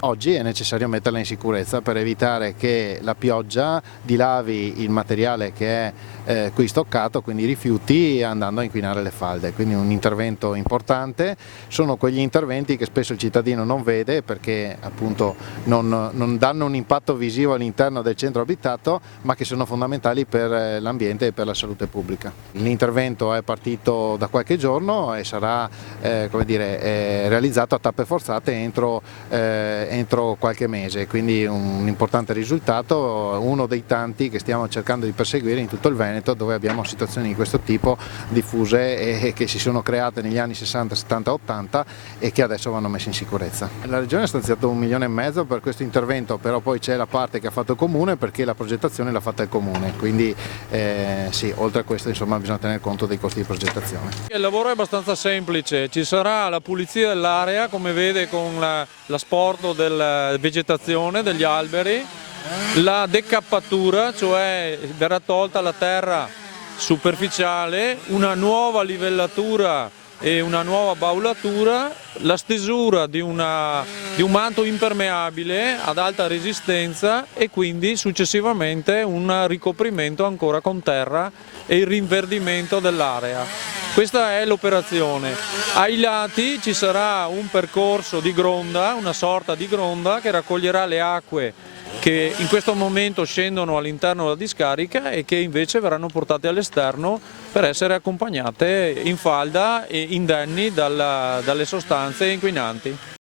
Oggi è necessario metterla in sicurezza per evitare che la pioggia dilavi il materiale che è qui stoccato, quindi i rifiuti, andando a inquinare le falde. Quindi un intervento importante. Sono quegli interventi che spesso il cittadino non vede perché appunto non danno un impatto visivo all'interno del centro abitato, ma che sono fondamentali per l'ambiente e per la salute pubblica. L'intervento è partito da qualche giorno e sarà come dire, realizzato a tappe forzate entro qualche mese, quindi un importante risultato, uno dei tanti che stiamo cercando di perseguire in tutto il Veneto, dove abbiamo situazioni di questo tipo diffuse e che si sono create negli anni 60, 70, 80 e che adesso vanno messe in sicurezza. La Regione ha stanziato 1,5 milioni per questo intervento, però poi c'è la parte che ha fatto il Comune, perché la progettazione l'ha fatta il Comune, quindi sì, oltre a questo insomma bisogna tenere conto dei costi di progettazione. Il lavoro è abbastanza semplice, ci sarà la pulizia dell'area, come vede, con l'asporto della vegetazione, degli alberi, la decappatura, cioè verrà tolta la terra superficiale, una nuova livellatura e una nuova baulatura, la stesura di un manto impermeabile ad alta resistenza e quindi successivamente un ricoprimento ancora con terra e il rinverdimento dell'area. Questa è l'operazione. Ai lati ci sarà un percorso di gronda, una sorta di gronda che raccoglierà le acque che in questo momento scendono all'interno della discarica e che invece verranno portate all'esterno per essere accompagnate in falda e indenni dalle sostanze inquinanti.